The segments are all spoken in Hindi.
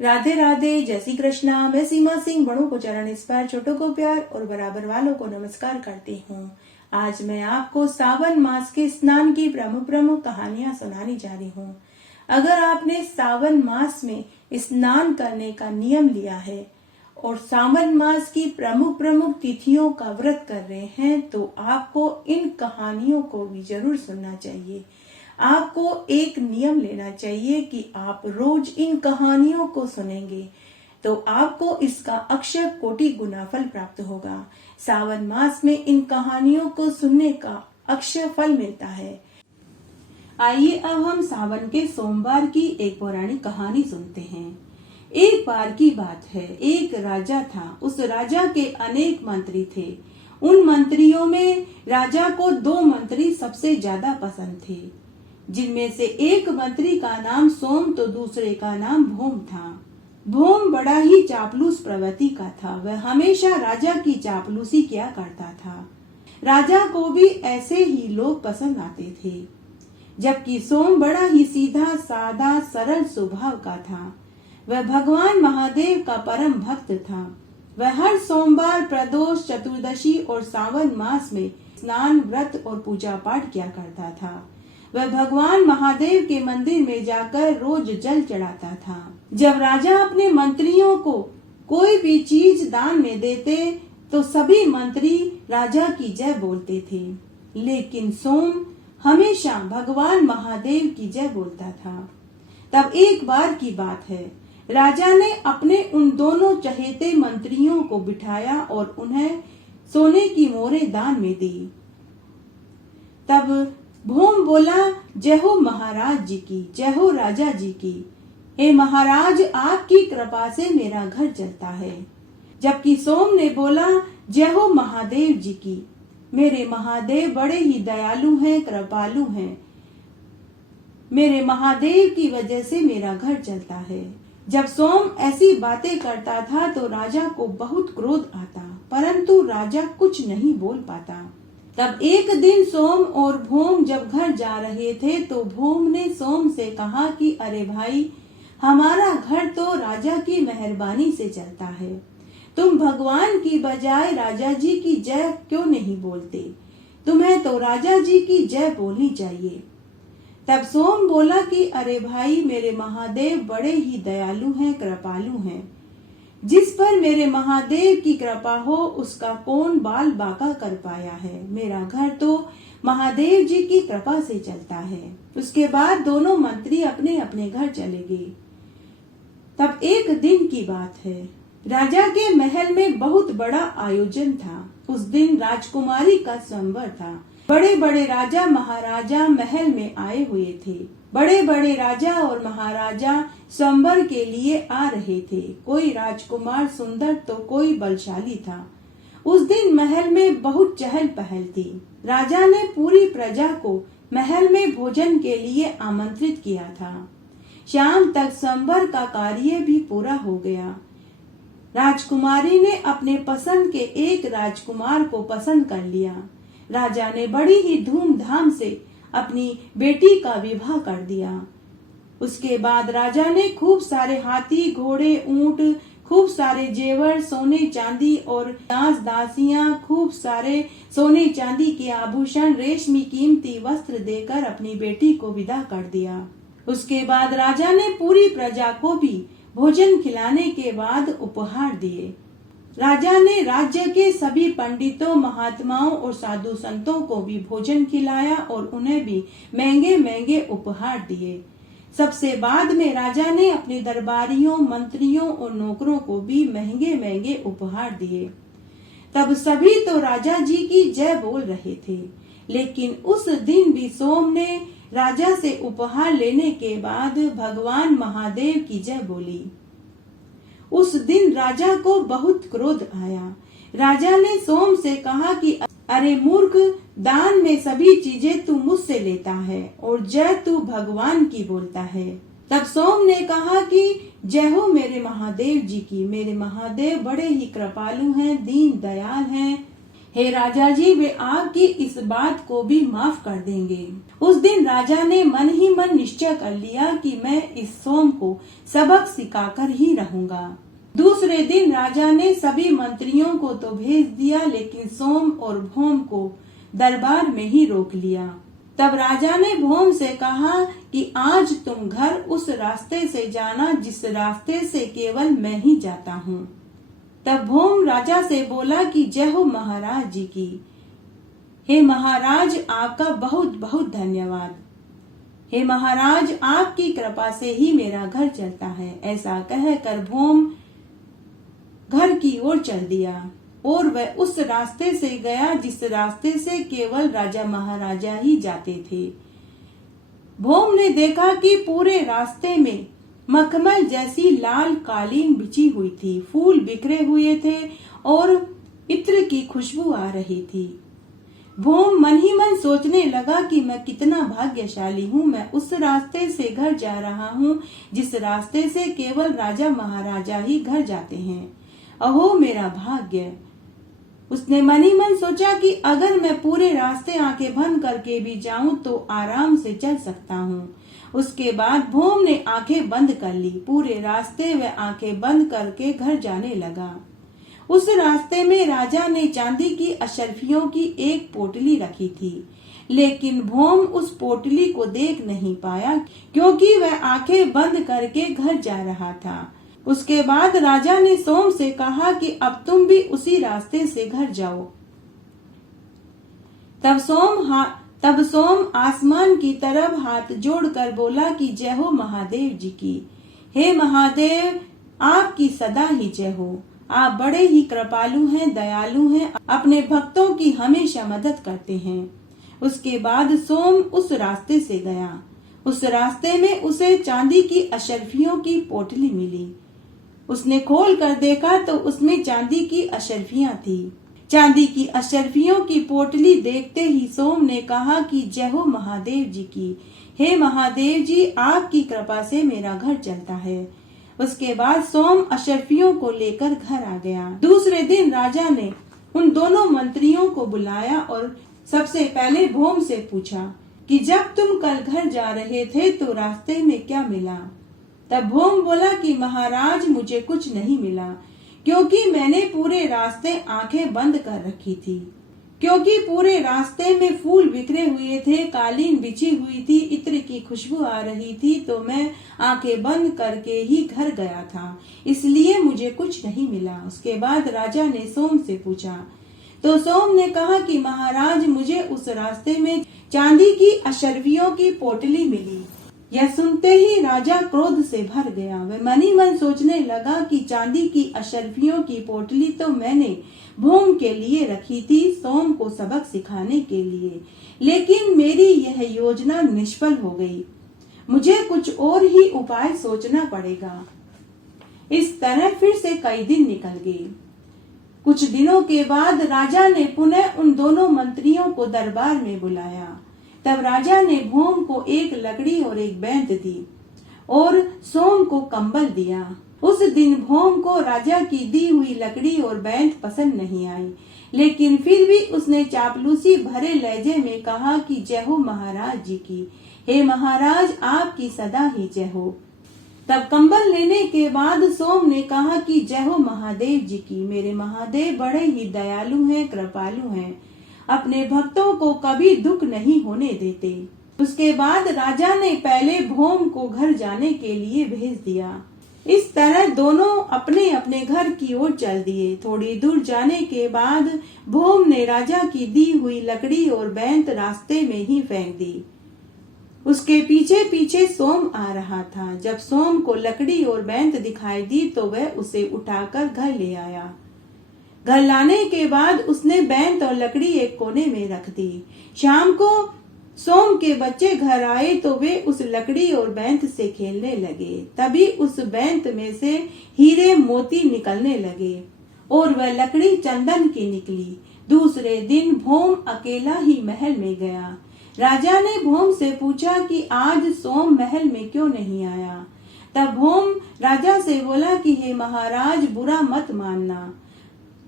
राधे राधे, जय श्री कृष्णा। मैं सीमा सिंह बड़ों को चरण स्पर्श, छोटों को प्यार और बराबर वालों को नमस्कार करती हूँ। आज मैं आपको सावन मास के स्नान की प्रमुख प्रमुख कहानियां सुनाने जा रही हूँ। अगर आपने सावन मास में स्नान करने का नियम लिया है और सावन मास की प्रमुख प्रमुख तिथियों का व्रत कर रहे हैं तो आपको इन कहानियों को भी जरूर सुनना चाहिए। आपको एक नियम लेना चाहिए कि आप रोज इन कहानियों को सुनेंगे तो आपको इसका अक्षय कोटि गुना फल प्राप्त होगा। सावन मास में इन कहानियों को सुनने का अक्षय फल मिलता है। आइए अब हम सावन के सोमवार की एक पौराणिक कहानी सुनते हैं। एक बार की बात है, एक राजा था। उस राजा के अनेक मंत्री थे। उन मंत्रियों में राजा को 2 मंत्री सबसे ज्यादा पसंद थे, जिनमें से एक मंत्री का नाम सोम तो दूसरे का नाम भूम था। भूम बड़ा ही चापलूस प्रवृत्ति का था। वह हमेशा राजा की चापलूसी किया करता था। राजा को भी ऐसे ही लोग पसंद आते थे। जबकि सोम बड़ा ही सीधा साधा सरल स्वभाव का था। वह भगवान महादेव का परम भक्त था। वह हर सोमवार, प्रदोष, चतुर्दशी और सावन मास में स्नान, व्रत और पूजा पाठ किया करता था। वह भगवान महादेव के मंदिर में जाकर रोज जल चढ़ाता था। जब राजा अपने मंत्रियों को कोई भी चीज दान में देते तो सभी मंत्री राजा की जय बोलते थे, लेकिन सोम हमेशा भगवान महादेव की जय बोलता था। तब एक बार की बात है, राजा ने अपने उन दोनों चहेते मंत्रियों को बिठाया और उन्हें सोने की मोहरें दान में दी। तब भूम बोला, जय हो महाराज जी की, जय हो राजा जी की। हे महाराज, आपकी कृपा से मेरा घर चलता है। जबकि सोम ने बोला, जय हो महादेव जी की, मेरे महादेव बड़े ही दयालु हैं, कृपालु हैं। मेरे महादेव की वजह से मेरा घर चलता है। जब सोम ऐसी बातें करता था तो राजा को बहुत क्रोध आता, परंतु राजा कुछ नहीं बोल पाता। तब एक दिन सोम और भूम जब घर जा रहे थे तो भूम ने सोम से कहा कि अरे भाई, हमारा घर तो राजा की मेहरबानी से चलता है। तुम भगवान की बजाय राजा जी की जय क्यों नहीं बोलते? तुम्हें तो राजा जी की जय बोलनी चाहिए। तब सोम बोला कि अरे भाई, मेरे महादेव बड़े ही दयालु हैं, कृपालु हैं। जिस पर मेरे महादेव की कृपा हो उसका कौन बाल बांका कर पाया है। मेरा घर तो महादेव जी की कृपा से चलता है। उसके बाद दोनों मंत्री अपने अपने घर चले गए। तब एक दिन की बात है, राजा के महल में बहुत बड़ा आयोजन था। उस दिन राजकुमारी का स्वयंवर था। बड़े बड़े राजा महाराजा महल में आए हुए थे। बड़े बड़े राजा और महाराजा स्वयंवर के लिए आ रहे थे। कोई राजकुमार सुंदर तो कोई बलशाली था। उस दिन महल में बहुत चहल पहल थी। राजा ने पूरी प्रजा को महल में भोजन के लिए आमंत्रित किया था। शाम तक स्वयंवर का कार्य भी पूरा हो गया। राजकुमारी ने अपने पसंद के एक राजकुमार को पसंद कर लिया। राजा ने बड़ी ही धूमधाम से अपनी बेटी का विवाह कर दिया। उसके बाद राजा ने खूब सारे हाथी, घोड़े, ऊंट, खूब सारे जेवर, सोने चांदी और दास दासियां, खूब सारे सोने चांदी के आभूषण, रेशमी कीमती वस्त्र देकर अपनी बेटी को विदा कर दिया। उसके बाद राजा ने पूरी प्रजा को भी भोजन खिलाने के बाद उपहार दिए। राजा ने राज्य के सभी पंडितों, महात्माओं और साधु संतों को भी भोजन खिलाया और उन्हें भी महंगे महंगे उपहार दिए। सबसे बाद में राजा ने अपने दरबारियों, मंत्रियों और नौकरों को भी महंगे महंगे उपहार दिए। तब सभी तो राजा जी की जय बोल रहे थे, लेकिन उस दिन भी सोम ने राजा से उपहार लेने के बाद भगवान महादेव की जय बोली। उस दिन राजा को बहुत क्रोध आया। राजा ने सोम से कहा कि अरे मूर्ख, दान में सभी चीजें तू मुझसे लेता है और जय तू भगवान की बोलता है। तब सोम ने कहा कि जय हो मेरे महादेव जी की, मेरे महादेव बड़े ही कृपालु हैं, दीन दयाल हैं। हे राजा जी, वे आपकी इस बात को भी माफ कर देंगे। उस दिन राजा ने मन ही मन निश्चय कर लिया कि मैं इस सोम को सबक सिखाकर ही रहूंगा। दूसरे दिन राजा ने सभी मंत्रियों को तो भेज दिया, लेकिन सोम और भौम को दरबार में ही रोक लिया। तब राजा ने भौम से कहा कि आज तुम घर उस रास्ते से जाना जिस रास्ते से केवल मैं ही जाता हूँ। तब भौम राजा से बोला कि जय हो महाराज जी की। हे महाराज, आपका बहुत बहुत धन्यवाद। हे महाराज, आपकी कृपा से ही मेरा घर चलता है। ऐसा कहकर भौम घर की ओर चल दिया और वह उस रास्ते से गया जिस रास्ते से केवल राजा महाराजा ही जाते थे। भौम ने देखा कि पूरे रास्ते में मखमल जैसी लाल कालीन बिछी हुई थी, फूल बिखरे हुए थे और इत्र की खुशबू आ रही थी। भौम मन ही मन सोचने लगा कि मैं कितना भाग्यशाली हूँ, मैं उस रास्ते से घर जा रहा हूँ जिस रास्ते से केवल राजा महाराजा ही घर जाते हैं। अहो मेरा भाग्य। उसने मन ही मन सोचा कि अगर मैं पूरे रास्ते आंखें बंद करके भी जाऊं तो आराम से चल सकता हूँ। उसके बाद भौम ने आंखें बंद कर ली। पूरे रास्ते वह आंखें बंद करके घर जाने लगा। उस रास्ते में राजा ने चांदी की अशर्फियों की एक पोटली रखी थी, लेकिन भौम उस पोटली को देख नहीं पाया क्योंकि वह आंखें बंद करके घर जा रहा था। उसके बाद राजा ने सोम से कहा कि अब तुम भी उसी रास्ते से घर जाओ। तब सोम आसमान की तरफ हाथ जोड़कर बोला कि जय हो महादेव जी की। हे महादेव, आपकी सदा ही जय हो। आप बड़े ही कृपालु हैं, दयालु हैं, अपने भक्तों की हमेशा मदद करते हैं। उसके बाद सोम उस रास्ते से गया। उस रास्ते में उसे चांदी की अशर्फियों की पोटली मिली। उसने खोल कर देखा तो उसमें चांदी की अशर्फियां थी। चांदी की अशर्फियों की पोटली देखते ही सोम ने कहा कि जय हो महादेव जी की। हे महादेव जी, आपकी कृपा से मेरा घर चलता है। उसके बाद सोम अशर्फियों को लेकर घर आ गया। दूसरे दिन राजा ने उन दोनों मंत्रियों को बुलाया और सबसे पहले भौम से पूछा कि जब तुम कल घर जा रहे थे तो रास्ते में क्या मिला। तब भौम बोला कि महाराज, मुझे कुछ नहीं मिला क्योंकि मैंने पूरे रास्ते आंखें बंद कर रखी थी। क्योंकि पूरे रास्ते में फूल बिखरे हुए थे, कालीन बिछी हुई थी, इत्र की खुशबू आ रही थी, तो मैं आंखें बंद करके ही घर गया था, इसलिए मुझे कुछ नहीं मिला। उसके बाद राजा ने सोम से पूछा तो सोम ने कहा कि महाराज, मुझे उस रास्ते में चांदी की अशर्फियों की पोटली मिली। यह सुनते ही राजा क्रोध से भर गया। वह मन ही मन सोचने लगा कि चांदी की अशर्फियों की पोटली तो मैंने भौम के लिए रखी थी, सोम को सबक सिखाने के लिए, लेकिन मेरी यह योजना निष्फल हो गई। मुझे कुछ और ही उपाय सोचना पड़ेगा। इस तरह फिर से कई दिन निकल गए। कुछ दिनों के बाद राजा ने पुनः उन दोनों मंत्रियों को दरबार में बुलाया। तब राजा ने भौम को एक लकड़ी और एक बैंत दी और सोम को कंबल दिया। उस दिन भौम को राजा की दी हुई लकड़ी और बैंत पसंद नहीं आई, लेकिन फिर भी उसने चापलूसी भरे लहजे में कहा कि जय हो महाराज जी की। हे महाराज, आपकी सदा ही जय हो। तब कंबल लेने के बाद सोम ने कहा कि जय हो महादेव जी की। मेरे महादेव बड़े ही दयालु हैं, कृपालु हैं, अपने भक्तों को कभी दुख नहीं होने देते। उसके बाद राजा ने पहले भौम को घर जाने के लिए भेज दिया। इस तरह दोनों अपने अपने घर की ओर चल दिए। थोड़ी दूर जाने के बाद भौम ने राजा की दी हुई लकड़ी और बैंत रास्ते में ही फेंक दी। उसके पीछे पीछे सोम आ रहा था। जब सोम को लकड़ी और बैंत दिखाई दी तो वह उसे उठाकर घर ले आया। घर लाने के बाद उसने बैंत और लकड़ी एक कोने में रख दी। शाम को सोम के बच्चे घर आए तो वे उस लकड़ी और बैंत से खेलने लगे। तभी उस बैंत में से हीरे मोती निकलने लगे और वह लकड़ी चंदन की निकली। दूसरे दिन भौम अकेला ही महल में गया। राजा ने भौम से पूछा कि आज सोम महल में क्यों नहीं आया। तब भौम राजा से बोला कि हे महाराज, बुरा मत मानना,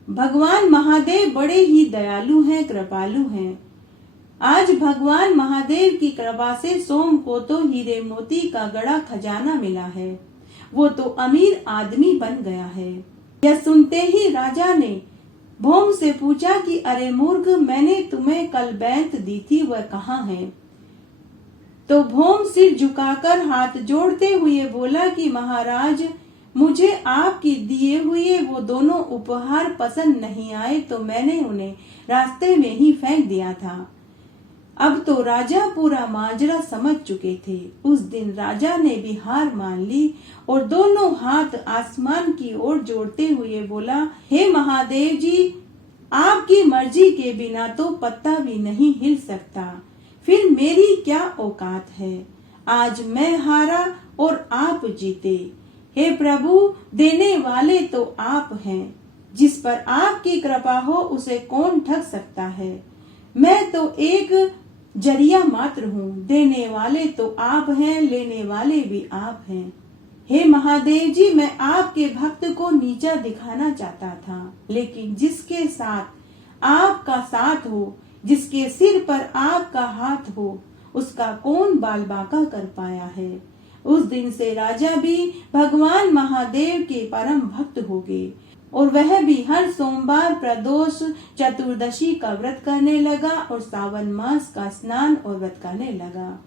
भगवान महादेव बड़े ही दयालु हैं, कृपालु हैं। आज भगवान महादेव की कृपा से सोम को तो हीरे मोती का गड़ा खजाना मिला है। वो तो अमीर आदमी बन गया है। यह सुनते ही राजा ने भोम से पूछा कि अरे मूर्ख, मैंने तुम्हें कल बैंत दी थी, वह कहाँ है? तो भोम सिर झुकाकर हाथ जोड़ते हुए बोला कि महाराज, मुझे आपकी दिए हुए वो दोनों उपहार पसंद नहीं आए तो मैंने उन्हें रास्ते में ही फेंक दिया था। अब तो राजा पूरा माजरा समझ चुके थे। उस दिन राजा ने भी हार मान ली और दोनों हाथ आसमान की ओर जोड़ते हुए बोला, हे महादेव जी, आपकी मर्जी के बिना तो पत्ता भी नहीं हिल सकता, फिर मेरी क्या औकात है। आज मैं हारा और आप जीते। हे प्रभु, देने वाले तो आप हैं। जिस पर आपकी कृपा हो उसे कौन ठग सकता है। मैं तो एक जरिया मात्र हूँ। देने वाले तो आप हैं, लेने वाले भी आप हैं। हे महादेव जी, मैं आपके भक्त को नीचा दिखाना चाहता था, लेकिन जिसके साथ आपका साथ हो, जिसके सिर पर आपका हाथ हो, उसका कौन बाल बांका कर पाया है। उस दिन से राजा भी भगवान महादेव के परम भक्त हो गए और वह भी हर सोमवार प्रदोष चतुर्दशी का व्रत करने लगा और सावन मास का स्नान और व्रत करने लगा।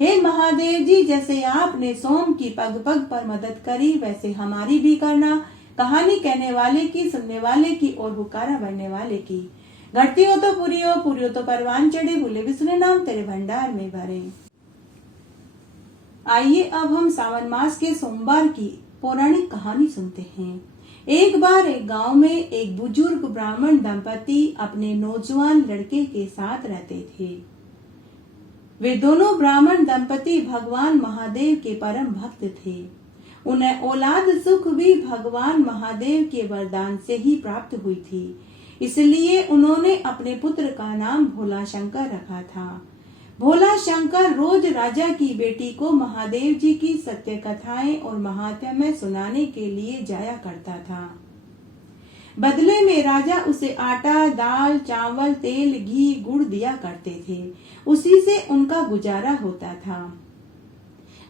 हे महादेव जी, जैसे आपने सोम की पग पग पर मदद करी, वैसे हमारी भी करना। कहानी कहने वाले की, सुनने वाले की और हुकारा बनने वाले की। घटती हो तो पूरी हो, पूरी हो तो परवान चढ़े, भूले भी सुने नाम तेरे भंडार में भरे। आइए अब हम सावन मास के सोमवार की पौराणिक कहानी सुनते हैं। एक बार एक गांव में एक बुजुर्ग ब्राह्मण दंपति अपने नौजवान लड़के के साथ रहते थे। वे दोनों ब्राह्मण दंपति भगवान महादेव के परम भक्त थे। उन्हें औलाद सुख भी भगवान महादेव के वरदान से ही प्राप्त हुई थी, इसलिए उन्होंने अपने पुत्र का नाम भोला शंकर रखा था। भोला शंकर रोज राजा की बेटी को महादेव जी की सत्य कथाएं और महात्म्य सुनाने के लिए जाया करता था। बदले में राजा उसे आटा, दाल, चावल, तेल, घी, गुड़ दिया करते थे। उसी से उनका गुजारा होता था।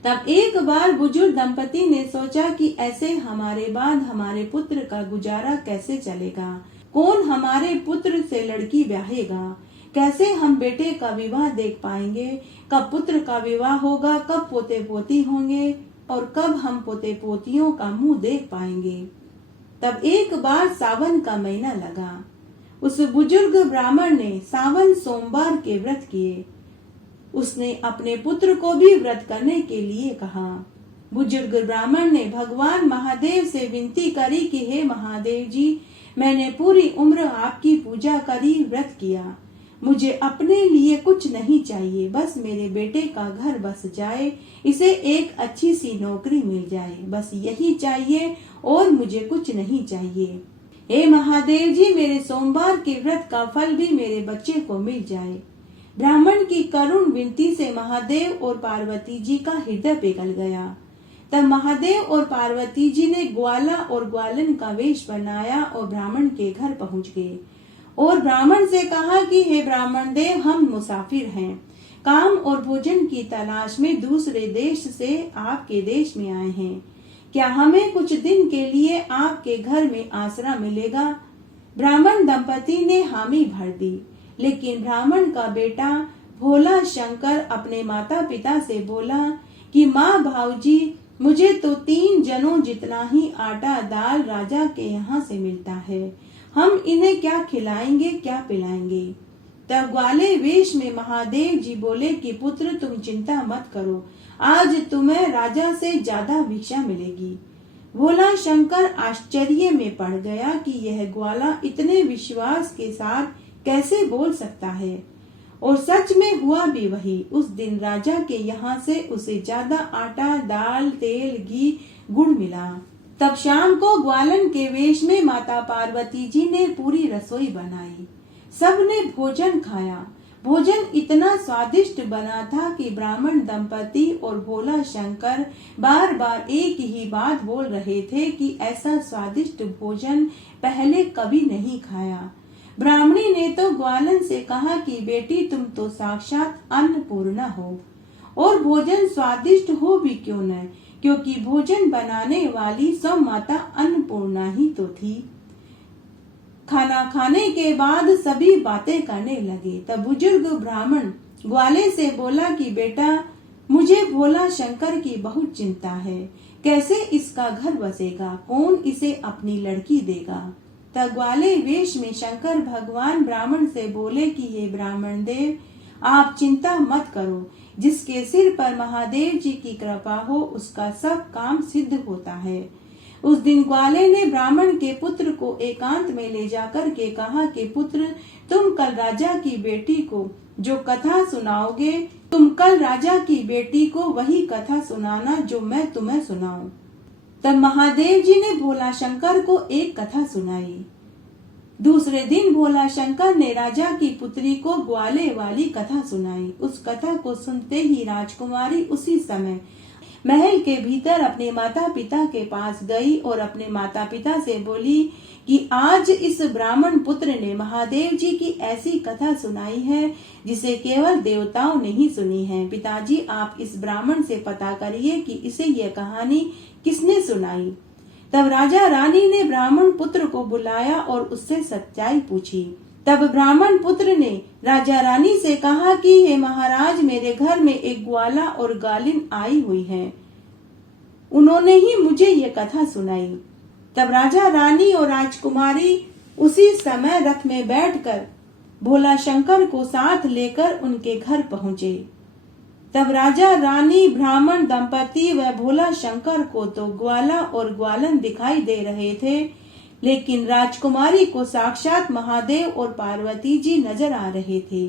तब एक बार बुजुर्ग दंपति ने सोचा कि ऐसे हमारे बाद हमारे पुत्र का गुजारा कैसे चलेगा। कौन हमारे पुत्र से लड़की ब्याहेगा। कैसे हम बेटे का विवाह देख पाएंगे। कब पुत्र का विवाह होगा, कब पोते पोती होंगे और कब हम पोते पोतियों का मुंह देख पाएंगे। तब एक बार सावन का महीना लगा। उस बुजुर्ग ब्राह्मण ने सावन सोमवार के व्रत किए। उसने अपने पुत्र को भी व्रत करने के लिए कहा। बुजुर्ग ब्राह्मण ने भगवान महादेव से विनती करी कि हे महादेव जी, मैंने पूरी उम्र आपकी पूजा करी, व्रत किया। मुझे अपने लिए कुछ नहीं चाहिए, बस मेरे बेटे का घर बस जाए, इसे एक अच्छी सी नौकरी मिल जाए, बस यही चाहिए और मुझे कुछ नहीं चाहिए। हे महादेव जी, मेरे सोमवार के व्रत का फल भी मेरे बच्चे को मिल जाए। ब्राह्मण की करुण विनती से महादेव और पार्वती जी का हृदय पिघल गया। तब महादेव और पार्वती जी ने ग्वाला और ग्वालन का वेश बनाया और ब्राह्मण के घर पहुंच गए और ब्राह्मण से कहा कि हे ब्राह्मण देव, हम मुसाफिर हैं, काम और भोजन की तलाश में दूसरे देश से आपके देश में आए हैं। क्या हमें कुछ दिन के लिए आपके घर में आसरा मिलेगा। ब्राह्मण दंपति ने हामी भर दी, लेकिन ब्राह्मण का बेटा भोला शंकर अपने माता पिता से बोला कि माँ भाऊजी, मुझे तो 3 जनों जितना ही आटा दाल राजा के यहाँ से मिलता है, हम इन्हें क्या खिलाएंगे, क्या पिलाएंगे। तब ग्वाले वेश में महादेव जी बोले कि पुत्र, तुम चिंता मत करो, आज तुम्हें राजा से ज्यादा भिक्षा मिलेगी। भोला शंकर आश्चर्य में पड़ गया कि यह ग्वाला इतने विश्वास के साथ कैसे बोल सकता है, और सच में हुआ भी वही। उस दिन राजा के यहाँ से उसे ज्यादा आटा, दाल, तेल, घी, गुड़ मिला। तब शाम को ग्वालन के वेश में माता पार्वती जी ने पूरी रसोई बनाई। सबने भोजन खाया। भोजन इतना स्वादिष्ट बना था कि ब्राह्मण दंपति और भोला शंकर बार बार एक ही बात बोल रहे थे कि ऐसा स्वादिष्ट भोजन पहले कभी नहीं खाया। ब्राह्मणी ने तो ग्वालन से कहा कि बेटी तुम तो साक्षात अन्नपूर्णा हो, और भोजन स्वादिष्ट हो भी क्यों न, क्योंकि भोजन बनाने वाली सब माता अन्नपूर्णा ही तो थी। खाना खाने के बाद सभी बातें करने लगे। तब बुजुर्ग ब्राह्मण ग्वाले से बोला कि बेटा मुझे भोला शंकर की बहुत चिंता है, कैसे इसका घर बसेगा, कौन इसे अपनी लड़की देगा। तब ग्वाले वेश में शंकर भगवान ब्राह्मण से बोले कि हे ब्राह्मण देव आप चिंता मत करो, जिसके सिर पर महादेव जी की कृपा हो उसका सब काम सिद्ध होता है। उस दिन ग्वाले ने ब्राह्मण के पुत्र को एकांत में ले जाकर के कहा कि पुत्र तुम कल राजा की बेटी को जो कथा सुनाओगे, तुम कल राजा की बेटी को वही कथा सुनाना जो मैं तुम्हें सुनाऊं। तब महादेव जी ने भोला शंकर को एक कथा सुनाई। दूसरे दिन भोला शंकर ने राजा की पुत्री को ग्वाले वाली कथा सुनाई। उस कथा को सुनते ही राजकुमारी उसी समय महल के भीतर अपने माता पिता के पास गई और अपने माता पिता से बोली कि आज इस ब्राह्मण पुत्र ने महादेव जी की ऐसी कथा सुनाई है जिसे केवल देवताओं ने ही सुनी है। पिताजी आप इस ब्राह्मण से पता करिए कि इसे यह कहानी किसने सुनाई। तब राजा रानी ने ब्राह्मण पुत्र को बुलाया और उससे सच्चाई पूछी। तब ब्राह्मण पुत्र ने राजा रानी से कहा कि हे महाराज मेरे घर में एक ग्वाला और ग्वालिन आई हुई है, उन्होंने ही मुझे ये कथा सुनाई। तब राजा रानी और राजकुमारी उसी समय रथ में बैठकर भोला शंकर को साथ लेकर उनके घर पहुंचे। तब राजा रानी ब्राह्मण दंपति व भोला शंकर को तो ग्वाला और ग्वालन दिखाई दे रहे थे, लेकिन राजकुमारी को साक्षात महादेव और पार्वती जी नजर आ रहे थे।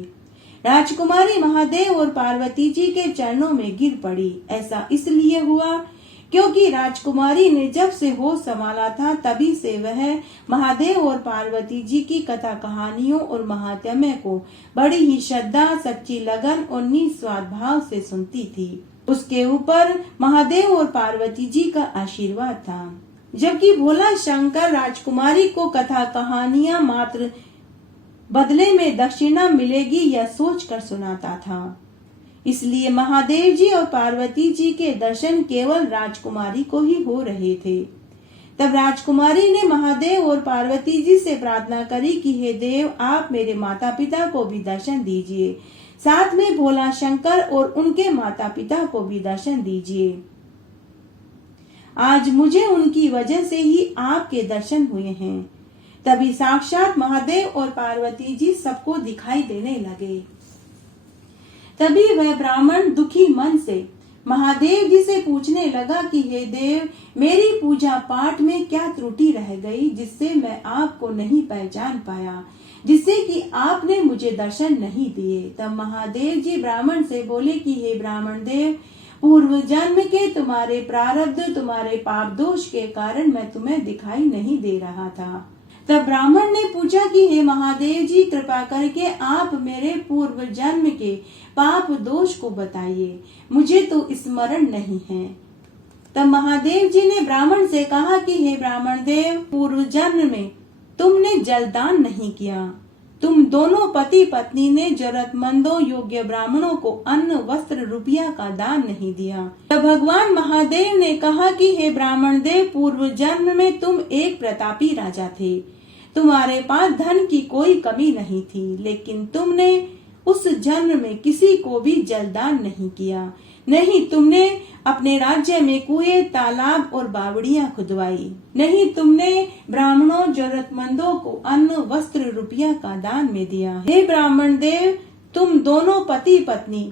राजकुमारी महादेव और पार्वती जी के चरणों में गिर पड़ी। ऐसा इसलिए हुआ क्योंकि राजकुमारी ने जब से होश संभाला था तभी से वह महादेव और पार्वती जी की कथा कहानियों और महात्म्य को बड़ी ही श्रद्धा, सच्ची लगन और निस्वार्थ भाव से सुनती थी। उसके ऊपर महादेव और पार्वती जी का आशीर्वाद था, जबकि भोला शंकर राजकुमारी को कथा कहानियां मात्र बदले में दक्षिणा मिलेगी यह सोचकर सुनाता था। इसलिए महादेव जी और पार्वती जी के दर्शन केवल राजकुमारी को ही हो रहे थे। तब राजकुमारी ने महादेव और पार्वती जी से प्रार्थना करी कि हे देव आप मेरे माता पिता को भी दर्शन दीजिए, साथ में भोला शंकर और उनके माता पिता को भी दर्शन दीजिए। आज मुझे उनकी वजह से ही आपके दर्शन हुए हैं। तभी साक्षात महादेव और पार्वती जी सबको दिखाई देने लगे। तभी वह ब्राह्मण दुखी मन से महादेव जी से पूछने लगा कि हे देव मेरी पूजा पाठ में क्या त्रुटि रह गई जिससे मैं आपको नहीं पहचान पाया, जिससे कि आपने मुझे दर्शन नहीं दिए। तब महादेव जी ब्राह्मण से बोले कि हे ब्राह्मण देव पूर्व जन्म के तुम्हारे प्रारब्ध, तुम्हारे पाप दोष के कारण मैं तुम्हें दिखाई नहीं दे रहा था। तब ब्राह्मण ने पूछा कि हे महादेव जी कृपा करके आप मेरे पूर्व जन्म के पाप दोष को बताइए, मुझे तो स्मरण नहीं है। तब महादेव जी ने ब्राह्मण से कहा कि हे ब्राह्मण देव पूर्व जन्म में तुमने जलदान नहीं किया, तुम दोनों पति पत्नी ने जरूरतमंदों योग्य ब्राह्मणों को अन्न वस्त्र रुपया का दान नहीं दिया। तब भगवान महादेव ने कहा कि हे ब्राह्मण देव पूर्व जन्म में तुम एक प्रतापी राजा थे, तुम्हारे पास धन की कोई कमी नहीं थी, लेकिन तुमने उस जन्म में किसी को भी जलदान नहीं किया, नहीं तुमने अपने राज्य में कुएं, तालाब और बावड़ियां खुदवाई, नहीं तुमने ब्राह्मणों जरूरतमंदों को अन्न वस्त्र रुपया का दान में दिया। हे ब्राह्मण देव तुम दोनों पति पत्नी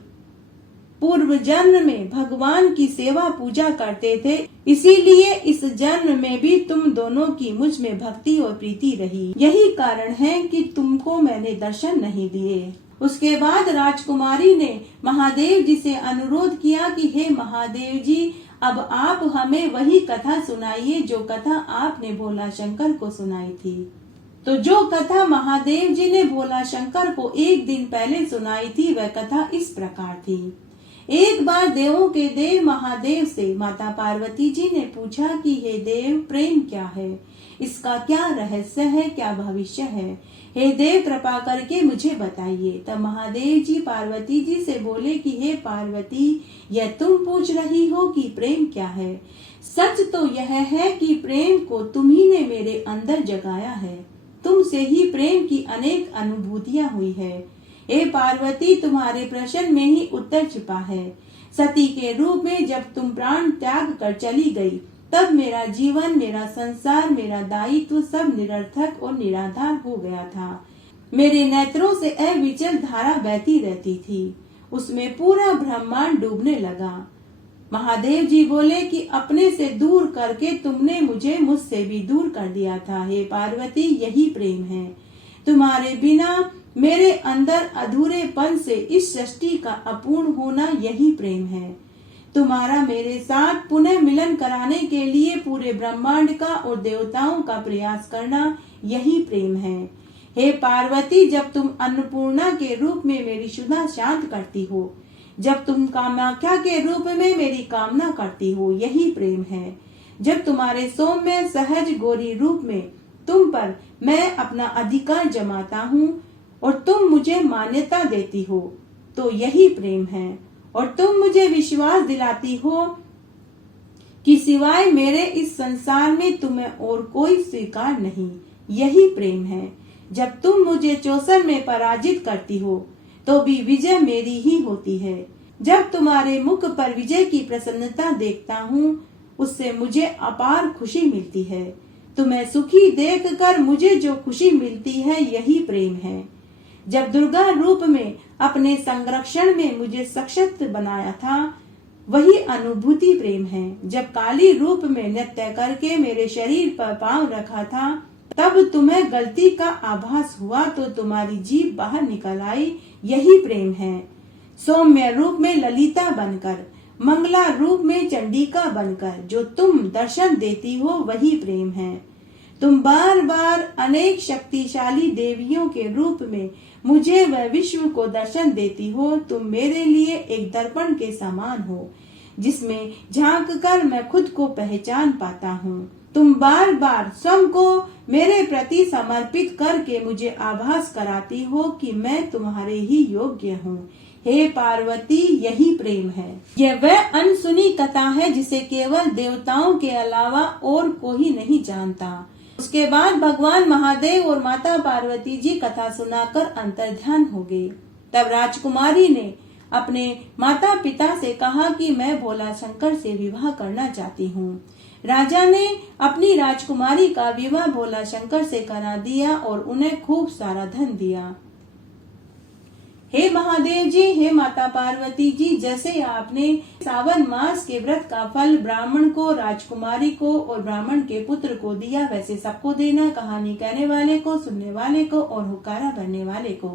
पूर्व जन्म में भगवान की सेवा पूजा करते थे, इसीलिए इस जन्म में भी तुम दोनों की मुझ में भक्ति और प्रीति रही, यही कारण है कि तुमको मैंने दर्शन नहीं दिए। उसके बाद राजकुमारी ने महादेव जी से अनुरोध किया कि हे महादेव जी अब आप हमें वही कथा सुनाइए जो कथा आपने भोला शंकर को सुनाई थी। तो जो कथा महादेव जी ने भोला शंकर को एक दिन पहले सुनाई थी वह कथा इस प्रकार थी। एक बार देवों के देव महादेव से माता पार्वती जी ने पूछा कि हे देव, प्रेम क्या है, इसका क्या रहस्य है, क्या भविष्य है, हे देव कृपा करके मुझे बताइए। तब महादेव जी पार्वती जी से बोले कि हे पार्वती, यह तुम पूछ रही हो कि प्रेम क्या है। सच तो यह है कि प्रेम को तुम ही ने मेरे अंदर जगाया है, तुमसे ही प्रेम की अनेक अनुभूतियां हुई है। हे पार्वती, तुम्हारे प्रश्न में ही उत्तर छिपा है। सती के रूप में जब तुम प्राण त्याग कर चली गई, तब मेरा जीवन, मेरा संसार, मेरा दायित्व सब निरर्थक और निराधार हो गया था। मेरे नेत्रों से अविचल धारा बहती रहती थी, उसमें पूरा ब्रह्मांड डूबने लगा। महादेव जी बोले कि अपने से दूर करके तुमने मुझे मुझसे भी दूर कर दिया था। हे पार्वती, यही प्रेम है। तुम्हारे बिना मेरे अंदर अधूरेपन से इस सृष्टि का अपूर्ण होना यही प्रेम है। तुम्हारा मेरे साथ पुनः मिलन कराने के लिए पूरे ब्रह्मांड का और देवताओं का प्रयास करना यही प्रेम है। हे पार्वती, जब तुम अन्नपूर्णा के रूप में मेरी क्षुधा शांत करती हो, जब तुम कामाख्या के रूप में मेरी कामना करती हो, यही प्रेम है। जब तुम्हारे सौम्य सहज गौरी रूप में तुम पर मैं अपना अधिकार जमाता हूँ और तुम मुझे मान्यता देती हो, तो यही प्रेम है। और तुम मुझे विश्वास दिलाती हो कि सिवाय मेरे इस संसार में तुम्हें और कोई स्वीकार नहीं, यही प्रेम है। जब तुम मुझे चौसर में पराजित करती हो तो भी विजय मेरी ही होती है। जब तुम्हारे मुख पर विजय की प्रसन्नता देखता हूँ, उससे मुझे अपार खुशी मिलती है। तुम्हें सुखी देखकर मुझे जो खुशी मिलती है, यही प्रेम है। जब दुर्गा रूप में अपने संरक्षण में मुझे सशक्त बनाया था, वही अनुभूति प्रेम है। जब काली रूप में नृत्य करके मेरे शरीर पर पांव रखा था, तब तुम्हें गलती का आभास हुआ तो तुम्हारी जीभ बाहर निकल आई, यही प्रेम है। सौम्य रूप में ललिता बनकर, मंगला रूप में चंडिका बनकर जो तुम दर्शन देती हो, वही प्रेम है। तुम बार बार अनेक शक्तिशाली देवियों के रूप में मुझे वह विश्व को दर्शन देती हो। तुम मेरे लिए एक दर्पण के समान हो, जिसमें झांक कर मैं खुद को पहचान पाता हूँ। तुम बार बार स्वयं को मेरे प्रति समर्पित करके मुझे आभास कराती हो कि मैं तुम्हारे ही योग्य हूँ। हे पार्वती, यही प्रेम है। यह वह अनसुनी कथा है जिसे केवल देवताओं के अलावा और कोई नहीं जानता। उसके बाद भगवान महादेव और माता पार्वती जी कथा सुनाकर अंतर्ध्यान हो गए। तब राजकुमारी ने अपने माता पिता से कहा कि मैं भोला शंकर से विवाह करना चाहती हूँ। राजा ने अपनी राजकुमारी का विवाह भोला शंकर से करा दिया और उन्हें खूब सारा धन दिया। हे महादेव जी, हे माता पार्वती जी, जैसे आपने सावन मास के व्रत का फल ब्राह्मण को, राजकुमारी को और ब्राह्मण के पुत्र को दिया, वैसे सबको देना। कहानी कहने वाले को, सुनने वाले को और हुक्कारा भरने वाले को।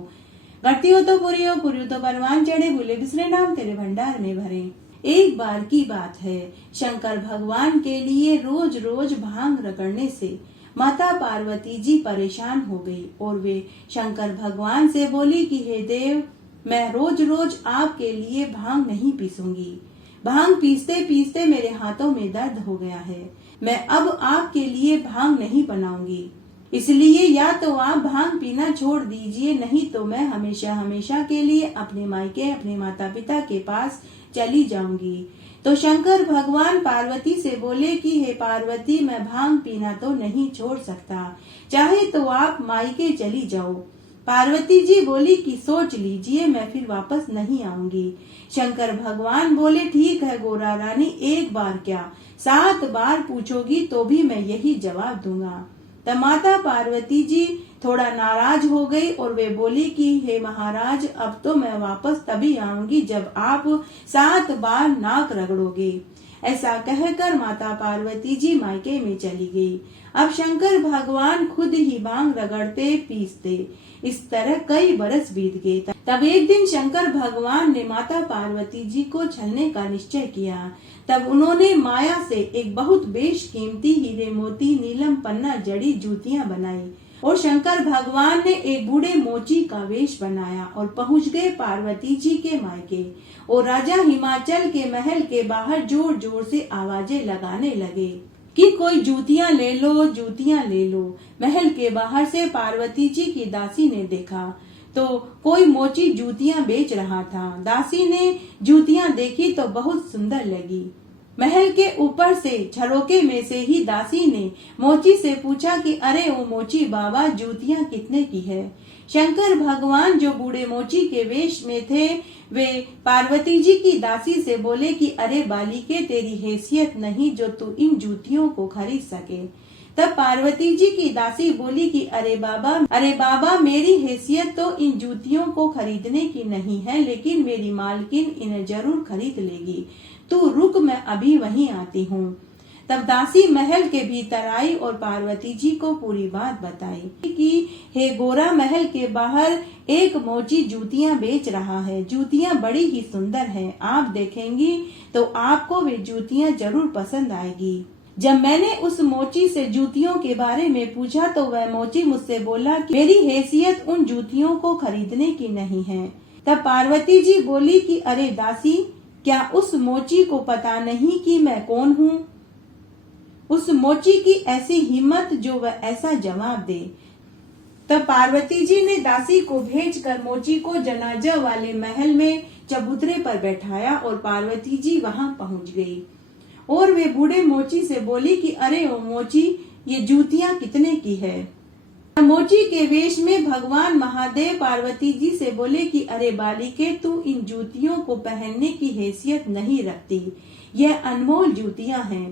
घटती हो तो पूरी हो, पूरी हो तो परवान चढ़े, भूले बिसरे नाम तेरे भंडार में भरे। एक बार की बात है, शंकर भगवान के लिए रोज रोज भांग रगड़ने से माता पार्वती जी परेशान हो गई और वे शंकर भगवान से बोली कि हे देव, मैं रोज रोज आपके लिए भांग नहीं पीसूंगी। भांग पीसते पीसते मेरे हाथों में दर्द हो गया है। मैं अब आपके लिए भांग नहीं बनाऊंगी। इसलिए या तो आप भांग पीना छोड़ दीजिए, नहीं तो मैं हमेशा हमेशा के लिए अपने मायके, अपने माता पिता के पास चली जाऊंगी। तो शंकर भगवान पार्वती से बोले कि हे पार्वती, मैं भांग पीना तो नहीं छोड़ सकता, चाहे तो आप मायके चली जाओ। पार्वती जी बोली कि सोच लीजिए, मैं फिर वापस नहीं आऊंगी। शंकर भगवान बोले ठीक है गोरा रानी, एक बार क्या 7 बार पूछोगी तो भी मैं यही जवाब दूंगा। तब माता पार्वती जी थोड़ा नाराज हो गई और वे बोली कि हे महाराज, अब तो मैं वापस तभी आऊंगी जब आप 7 बार नाक रगड़ोगे। ऐसा कहकर माता पार्वती जी मायके में चली गई। अब शंकर भगवान खुद ही भांग रगड़ते पीसते। इस तरह कई बरस बीत गए। तब एक दिन शंकर भगवान ने माता पार्वती जी को छलने का निश्चय किया। तब उन्होंने माया से एक बहुत बेशकीमती हीरे मोती, नीलम, पन्ना जड़ी जूतियां बनाई और शंकर भगवान ने एक बूढ़े मोची का वेश बनाया और पहुंच गए पार्वती जी के मायके। और राजा हिमाचल के महल के बाहर जोर जोर से आवाजें लगाने लगे कि कोई जूतियां ले लो, जूतियां ले लो। महल के बाहर से पार्वती जी की दासी ने देखा तो कोई मोची जूतियां बेच रहा था। दासी ने जूतियां देखी तो बहुत सुंदर लगी। महल के ऊपर से झरोके में से ही दासी ने मोची से पूछा कि अरे ओ मोची बाबा, जूतियां कितने की है? शंकर भगवान जो बूढ़े मोची के वेश में थे वे पार्वती जी की दासी से बोले कि अरे बालिके, तेरी हैसियत नहीं जो तू इन जूतियों को खरीद सके। तब पार्वती जी की दासी बोली कि अरे बाबा, मेरी हैसियत तो इन जूतियों को खरीदने की नहीं है, लेकिन मेरी मालकिन इन्हें जरूर खरीद लेगी। तू रुक, मैं अभी वहीं आती हूँ। तब दासी महल के भीतर आई और पार्वती जी को पूरी बात बताई कि हे गोरा, महल के बाहर एक मोची जूतियां बेच रहा है। जूतियां बड़ी ही सुंदर हैं, आप देखेंगी तो आपको वे जूतियां जरूर पसंद आएगी। जब मैंने उस मोची से जूतियों के बारे में पूछा तो वह मोची मुझसे बोला कि मेरी हैसियत उन जूतियों को खरीदने की नहीं है। तब पार्वती जी बोली कि अरे दासी, क्या उस मोची को पता नहीं कि मैं कौन हूँ? उस मोची की ऐसी हिम्मत जो वह ऐसा जवाब दे। तब पार्वती जी ने दासी को भेजकर मोची को जनाजा वाले महल में चबूतरे पर बैठाया और पार्वती जी वहां पहुंच गई और वे बूढ़े मोची से बोली कि अरे ओ मोची, ये जूतियां कितने की है? मोची के वेश में भगवान महादेव पार्वती जी से बोले कि अरे बालिके, तू इन जूतियों को पहनने की हैसियत नहीं रखती। यह अनमोल जूतियां हैं,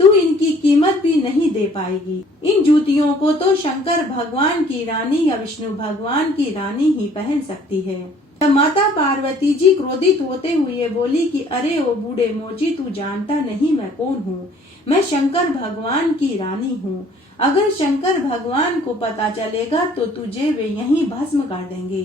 तू इनकी कीमत भी नहीं दे पाएगी। इन जूतियों को तो शंकर भगवान की रानी या विष्णु भगवान की रानी ही पहन सकती है। तब माता पार्वती जी क्रोधित होते हुए बोली कि अरे ओ बूढ़े मोची, तू जानता नहीं मैं कौन हूँ? मैं शंकर भगवान की रानी हूँ। अगर शंकर भगवान को पता चलेगा तो तुझे वे यहीं भस्म कर देंगे।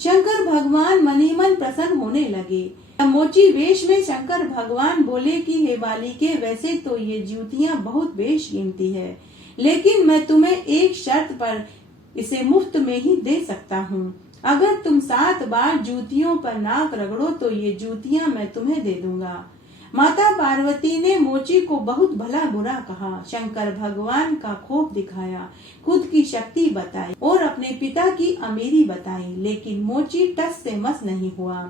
शंकर भगवान मनी मन प्रसन्न होने लगे। मोची वेश में शंकर भगवान बोले कि हे बालिके, वैसे तो ये जूतियां बहुत बेशकीमती है, लेकिन मैं तुम्हें एक शर्त पर इसे मुफ्त में ही दे सकता हूँ। अगर तुम 7 बार जूतियों पर नाक रगड़ो तो ये जूतियां मैं तुम्हें दे दूंगा। माता पार्वती ने मोची को बहुत भला बुरा कहा, शंकर भगवान का खोप दिखाया, खुद की शक्ति बताई और अपने पिता की अमीरी बताई, लेकिन मोची टस से मस नहीं हुआ।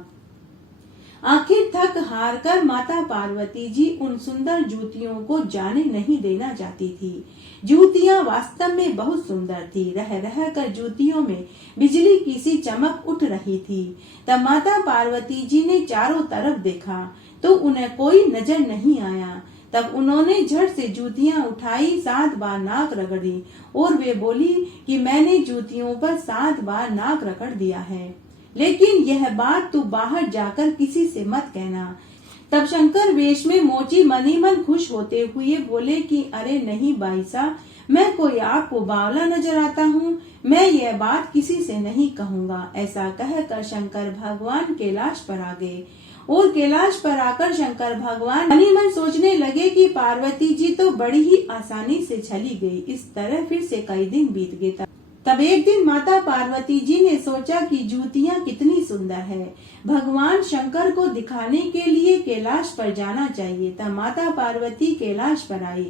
आखिर थक हार कर माता पार्वती जी उन सुंदर जूतियों को जाने नहीं देना चाहती थी। जूतियां वास्तव में बहुत सुंदर थी। रह रह कर जूतियों में बिजली की सी चमक उठ रही थी। तब माता पार्वती जी ने चारों तरफ देखा तो उन्हें कोई नजर नहीं आया। तब उन्होंने झट से जूतियां उठाई, 7 बार नाक रगड़ी और वे बोली कि मैंने जूतियों पर 7 बार नाक रगड़ दिया है, लेकिन यह बात तू बाहर जाकर किसी से मत कहना। तब शंकर वेश में मोची मनी मन खुश होते हुए बोले कि अरे नहीं भाई साहब, मैं कोई आपको बावला नजर आता हूँ, मैं यह बात किसी से नहीं कहूँगा। ऐसा कहकर शंकर भगवान कैलाश पर आ गए और कैलाश पर आकर शंकर भगवान मनी मन सोचने लगे कि पार्वती जी तो बड़ी ही आसानी से चली गई। इस तरह फिर से कई दिन बीत गए। तब एक दिन माता पार्वती जी ने सोचा कि जूतियां कितनी सुंदर है, भगवान शंकर को दिखाने के लिए कैलाश पर जाना चाहिए। तब माता पार्वती कैलाश पर आई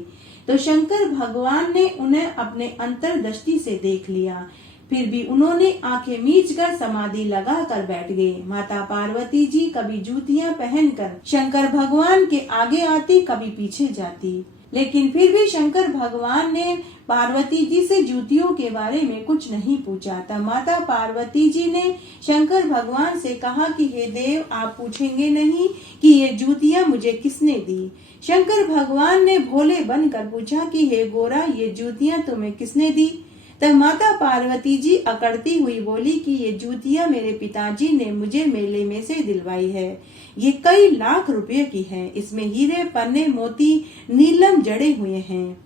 तो शंकर भगवान ने उन्हें अपने अंतर्दृष्टि से देख लिया। फिर भी उन्होंने आंखें मीचकर समाधि लगा कर बैठ गए। माता पार्वती जी कभी जूतियां पहनकर शंकर भगवान के आगे आती, कभी पीछे जाती, लेकिन फिर भी शंकर भगवान ने पार्वती जी से जूतियों के बारे में कुछ नहीं पूछा। तब माता पार्वती जी ने शंकर भगवान से कहा कि हे देव, आप पूछेंगे नहीं कि ये जूतियां मुझे किसने दी? शंकर भगवान ने भोले बनकर पूछा कि हे गोरा, ये जूतियां तुम्हें किसने दी? तब माता पार्वती जी अकड़ती हुई बोली कि ये जूतियां मेरे पिताजी ने मुझे मेले में से दिलवाई है। ये कई लाख रुपए की है। इसमें हीरे, पन्ने, मोती, नीलम जड़े हुए हैं।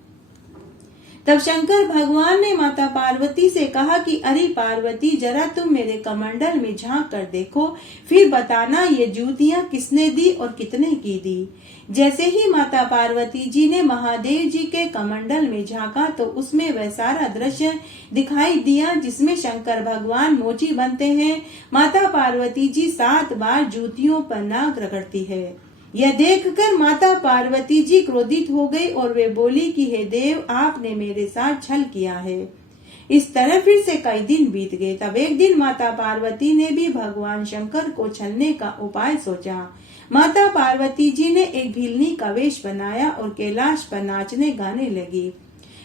तब शंकर भगवान ने माता पार्वती से कहा कि अरे पार्वती, जरा तुम मेरे कमंडल में झांक कर देखो, फिर बताना ये जूतियां किसने दी और कितने की दी। जैसे ही माता पार्वती जी ने महादेव जी के कमंडल में झांका तो उसमें वह सारा दृश्य दिखाई दिया जिसमें शंकर भगवान मोची बनते हैं। माता पार्वती जी 7 बार जूतियों पर नाक रगड़ती है। यह देखकर माता पार्वती जी क्रोधित हो गई और वे बोली कि हे देव, आपने मेरे साथ छल किया है। इस तरह फिर से कई दिन बीत गए। तब एक दिन माता पार्वती ने भी भगवान शंकर को छलने का उपाय सोचा। माता पार्वती जी ने एक भिलनी का वेश बनाया और कैलाश पर नाचने गाने लगी।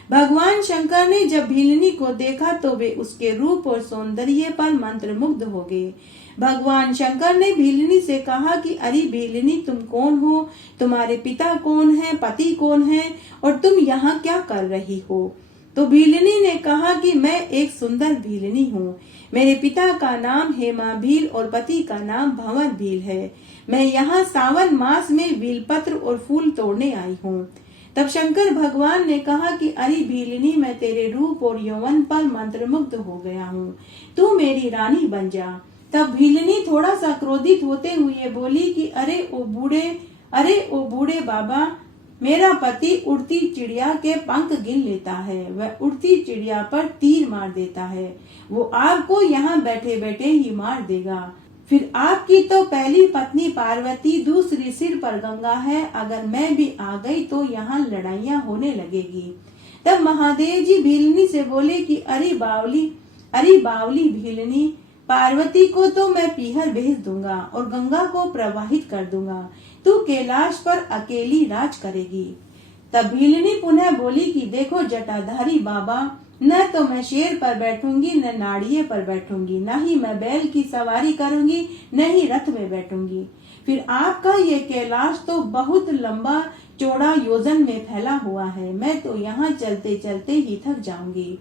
भगवान शंकर ने जब भिलनी को देखा तो वे उसके रूप और सौंदर्य पर मंत्रमुग्ध हो गए। भगवान शंकर ने भिलनी से कहा कि अरे भिलनी, तुम कौन हो, तुम्हारे पिता कौन है, पति कौन है और तुम यहाँ क्या कर रही हो। तो भिलनी ने कहा कि मैं एक सुंदर भिलनी हूँ। मेरे पिता का नाम हेमा भील और पति का नाम भंवर भील है। मैं यहाँ सावन मास में बेलपत्र और फूल तोड़ने आई हूँ। तब शंकर भगवान ने कहा कि अरे भीलनी, मैं तेरे रूप और यौवन पर मंत्रमुग्ध हो गया हूँ, तू मेरी रानी बन जा। तब भीलनी थोड़ा सा क्रोधित होते हुए बोली कि अरे ओ बूढ़े बाबा, मेरा पति उड़ती चिड़िया के पंख गिन लेता है, वह उड़ती चिड़िया पर तीर मार देता है, वो आपको यहाँ बैठे बैठे ही मार देगा। फिर आपकी तो पहली पत्नी पार्वती, दूसरी सिर पर गंगा है, अगर मैं भी आ गई तो यहाँ लड़ाइयाँ होने लगेगी। तब महादेव जी भीलनी से बोले कि अरे बावली भीलनी, पार्वती को तो मैं पीहर भेज दूंगा और गंगा को प्रवाहित कर दूंगा, तू कैलाश पर अकेली राज करेगी। तब भीलनी पुनः बोली कि देखो जटाधारी बाबा, न तो मैं शेर पर बैठूंगी, न नाड़िए पर बैठूंगी, न ही मैं बैल की सवारी करूंगी, न ही रथ में बैठूंगी। फिर आपका ये कैलाश तो बहुत लंबा चौड़ा योजन में फैला हुआ है, मैं तो यहाँ चलते चलते ही थक जाऊंगी।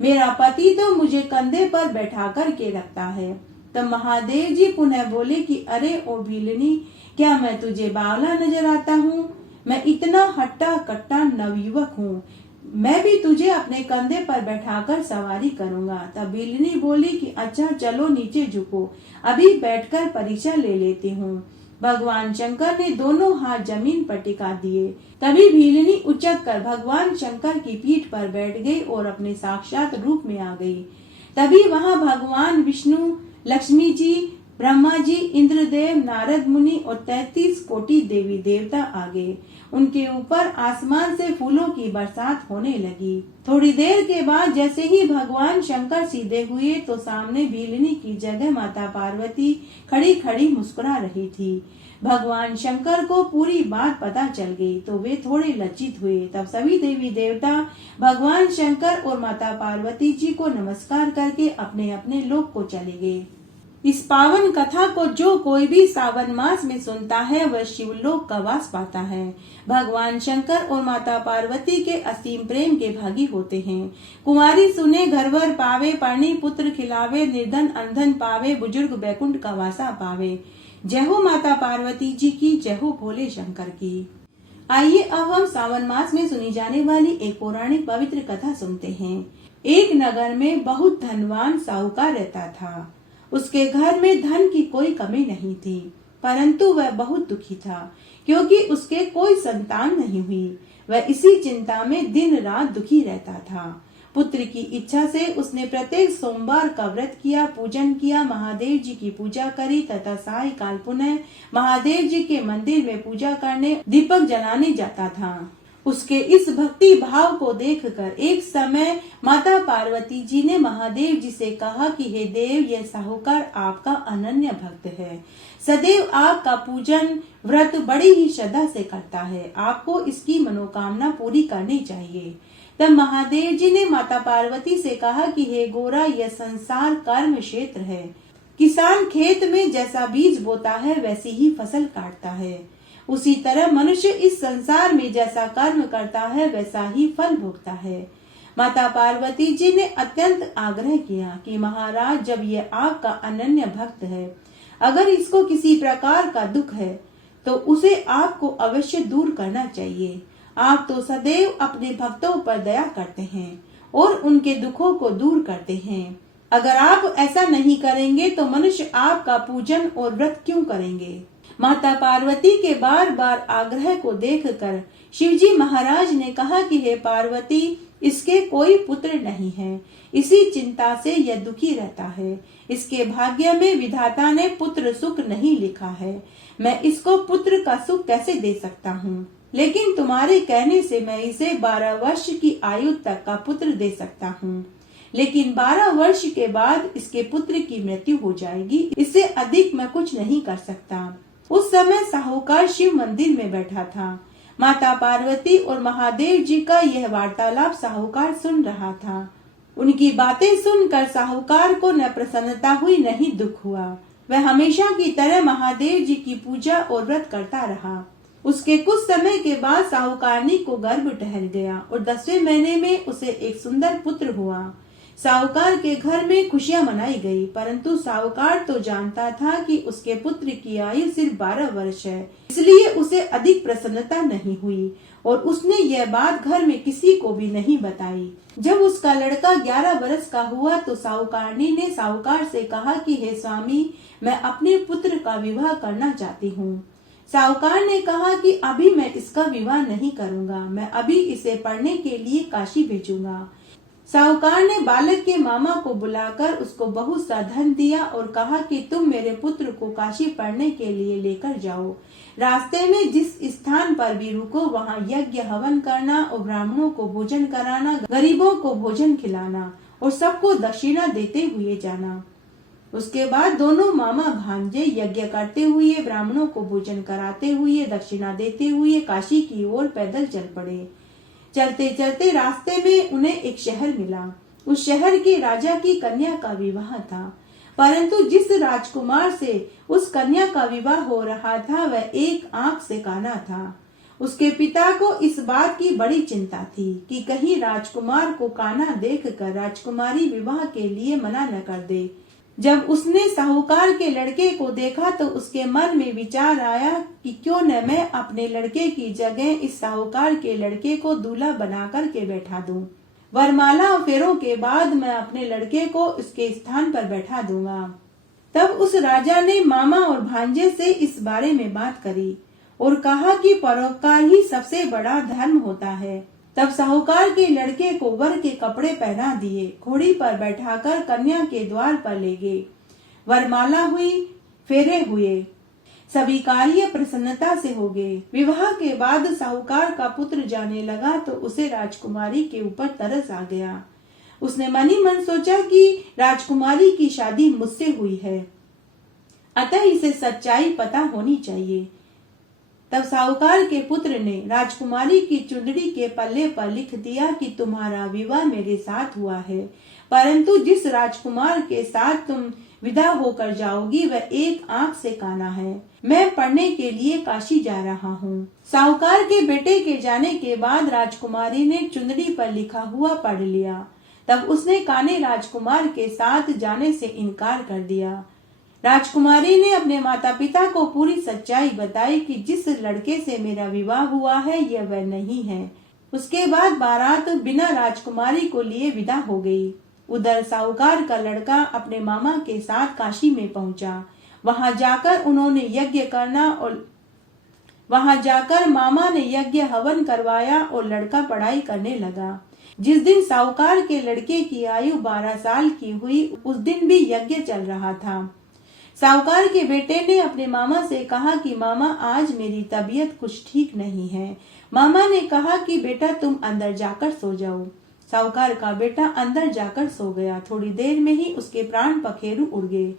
मेरा पति तो मुझे कंधे पर बैठा कर के रखता है। तब महादेव जी पुनः बोले कि अरे ओ भीलनी, क्या मैं तुझे बावला नजर आता हूँ? मैं इतना हट्टा कट्टा नवयुवक हूँ, मैं भी तुझे अपने कंधे पर बैठाकर सवारी करूंगा। तब भीलनी बोली कि अच्छा चलो नीचे झुको, अभी बैठकर परीक्षा ले लेती हूँ। भगवान शंकर ने दोनों हाथ जमीन पर टिका दिए। तभी भीलनी उचक कर भगवान शंकर की पीठ पर बैठ गई और अपने साक्षात रूप में आ गई। तभी वहाँ भगवान विष्णु, लक्ष्मी जी, ब्रह्मा जी, इंद्रदेव, नारद मुनि और 33 कोटि देवी देवता आ गए। उनके ऊपर आसमान से फूलों की बरसात होने लगी। थोड़ी देर के बाद जैसे ही भगवान शंकर सीधे हुए तो सामने भीलनी की जगह माता पार्वती खड़ी खड़ी मुस्कुरा रही थी। भगवान शंकर को पूरी बात पता चल गई तो वे थोड़े लज्जित हुए। तब सभी देवी देवता भगवान शंकर और माता पार्वती जी को नमस्कार करके अपने अपने लोक को चले गए। इस पावन कथा को जो कोई भी सावन मास में सुनता है वह शिवलोक का वास पाता है। भगवान शंकर और माता पार्वती के असीम प्रेम के भागी होते हैं। कुंवारी सुने घरवर पावे, पानी पुत्र खिलावे, निर्धन अंधन पावे, बुजुर्ग बैकुंठ का वासा पावे। जय हो माता पार्वती जी की, जय हो भोले शंकर की। आइए अब हम सावन मास में सुनी जाने वाली एक पौराणिक पवित्र कथा सुनते हैं। एक नगर में बहुत धनवान साहूकार रहता था। उसके घर में धन की कोई कमी नहीं थी, परंतु वह बहुत दुखी था क्योंकि उसके कोई संतान नहीं हुई। वह इसी चिंता में दिन रात दुखी रहता था। पुत्र की इच्छा से उसने प्रत्येक सोमवार का व्रत किया, पूजन किया, महादेव जी की पूजा करी तथा सायंकाल पुनः महादेव जी के मंदिर में पूजा करने दीपक जलाने जाता था। उसके इस भक्ति भाव को देखकर एक समय माता पार्वती जी ने महादेव जी से कहा कि हे देव, यह साहूकार आपका अनन्य भक्त है, सदैव आपका पूजन व्रत बड़ी ही श्रद्धा से करता है, आपको इसकी मनोकामना पूरी करनी चाहिए। तब महादेव जी ने माता पार्वती से कहा कि हे गोरा, यह संसार कर्म क्षेत्र है। किसान खेत में जैसा बीज बोता है वैसी ही फसल काटता है, उसी तरह मनुष्य इस संसार में जैसा कर्म करता है वैसा ही फल भोगता है। माता पार्वती जी ने अत्यंत आग्रह किया कि महाराज, जब ये आपका अनन्य भक्त है, अगर इसको किसी प्रकार का दुख है तो उसे आपको अवश्य दूर करना चाहिए। आप तो सदैव अपने भक्तों पर दया करते हैं और उनके दुखों को दूर करते हैं। अगर आप ऐसा नहीं करेंगे तो मनुष्य आपका पूजन और व्रत क्यों करेंगे? माता पार्वती के बार बार आग्रह को देखकर शिवजी महाराज ने कहा कि हे पार्वती, इसके कोई पुत्र नहीं है, इसी चिंता से यह दुखी रहता है। इसके भाग्य में विधाता ने पुत्र सुख नहीं लिखा है। मैं इसको पुत्र का सुख कैसे दे सकता हूँ? लेकिन तुम्हारे कहने से मैं इसे 12 वर्ष की आयु तक का पुत्र दे सकता हूँ। लेकिन 12 वर्ष के बाद इसके पुत्र की मृत्यु हो जाएगी, इससे अधिक मैं कुछ नहीं कर सकता। उस समय साहूकार शिव मंदिर में बैठा था। माता पार्वती और महादेव जी का यह वार्तालाप साहूकार सुन रहा था। उनकी बातें सुनकर साहूकार को न प्रसन्नता हुई न ही दुख हुआ। वह हमेशा की तरह महादेव जी की पूजा और व्रत करता रहा। उसके कुछ समय के बाद साहूकारनी को गर्भ टहल गया और 10वें महीने में उसे एक सुंदर पुत्र हुआ। साहूकार के घर में खुशियां मनाई गई, परंतु साहूकार तो जानता था कि उसके पुत्र की आयु सिर्फ 12 वर्ष है, इसलिए उसे अधिक प्रसन्नता नहीं हुई और उसने यह बात घर में किसी को भी नहीं बताई। जब उसका लड़का 11 वर्ष का हुआ तो साहूकारनी ने साहूकार से कहा कि हे स्वामी, मैं अपने पुत्र का विवाह करना चाहती हूँ। साहूकार ने कहा कि अभी मैं इसका विवाह नहीं करूँगा, मैं अभी इसे पढ़ने के लिए काशी भेजूंगा। साहूकार ने बालक के मामा को बुलाकर उसको बहुत सा धन दिया और कहा कि तुम मेरे पुत्र को काशी पढ़ने के लिए लेकर जाओ। रास्ते में जिस स्थान पर भी रुको वहाँ यज्ञ हवन करना और ब्राह्मणों को भोजन कराना, गरीबों को भोजन खिलाना और सबको दक्षिणा देते हुए जाना। उसके बाद दोनों मामा भांजे यज्ञ करते हुए, ब्राह्मणों को भोजन कराते हुए, दक्षिणा देते हुए काशी की ओर पैदल चल पड़े। चलते चलते रास्ते में उन्हें एक शहर मिला। उस शहर के राजा की कन्या का विवाह था, परंतु जिस राजकुमार से उस कन्या का विवाह हो रहा था वह एक आंख से काना था। उसके पिता को इस बात की बड़ी चिंता थी कि कहीं राजकुमार को काना देखकर राजकुमारी विवाह के लिए मना न कर दे। जब उसने साहूकार के लड़के को देखा तो उसके मन में विचार आया कि क्यों न मैं अपने लड़के की जगह इस साहूकार के लड़के को दूल्हा बना कर के बैठा दूं। वरमाला और फेरों के बाद मैं अपने लड़के को उसके स्थान पर बैठा दूंगा। तब उस राजा ने मामा और भांजे से इस बारे में बात करी और कहा कि परोपकार ही सबसे बड़ा धर्म होता है। तब साहूकार के लड़के को वर के कपड़े पहना दिए, घोड़ी पर बैठाकर कन्या के द्वार पर ले गए। वरमाला हुई, फेरे हुए, सभी कार्य प्रसन्नता से हो गए। विवाह के बाद साहूकार का पुत्र जाने लगा तो उसे राजकुमारी के ऊपर तरस आ गया। उसने मन ही मन सोचा कि राजकुमारी की शादी मुझसे हुई है, अतः इसे सच्चाई पता होनी चाहिए। तब साहूकार के पुत्र ने राजकुमारी की चुंदड़ी के पल्ले पर लिख दिया कि तुम्हारा विवाह मेरे साथ हुआ है, परंतु जिस राजकुमार के साथ तुम विदा होकर जाओगी वह एक आंख से काना है। मैं पढ़ने के लिए काशी जा रहा हूँ। साहूकार के बेटे के जाने के बाद राजकुमारी ने चुंदड़ी पर लिखा हुआ पढ़ लिया। तब उसने काने राजकुमार के साथ जाने से इनकार कर दिया। राजकुमारी ने अपने माता पिता को पूरी सच्चाई बताई कि जिस लड़के से मेरा विवाह हुआ है यह वह नहीं है। उसके बाद बारात बिना राजकुमारी को लिए विदा हो गई। उधर साहूकार का लड़का अपने मामा के साथ काशी में पहुंचा। वहां जाकर मामा ने यज्ञ हवन करवाया और लड़का पढ़ाई करने लगा। जिस दिन साहूकार के लड़के की आयु 12 साल की हुई उस दिन भी यज्ञ चल रहा था। साहूकार के बेटे ने अपने मामा से कहा कि मामा आज मेरी तबीयत कुछ ठीक नहीं है। मामा ने कहा कि बेटा तुम अंदर जाकर सो जाओ। साहूकार का बेटा अंदर जाकर सो गया। थोड़ी देर में ही उसके प्राण पखेरु उड़ गए।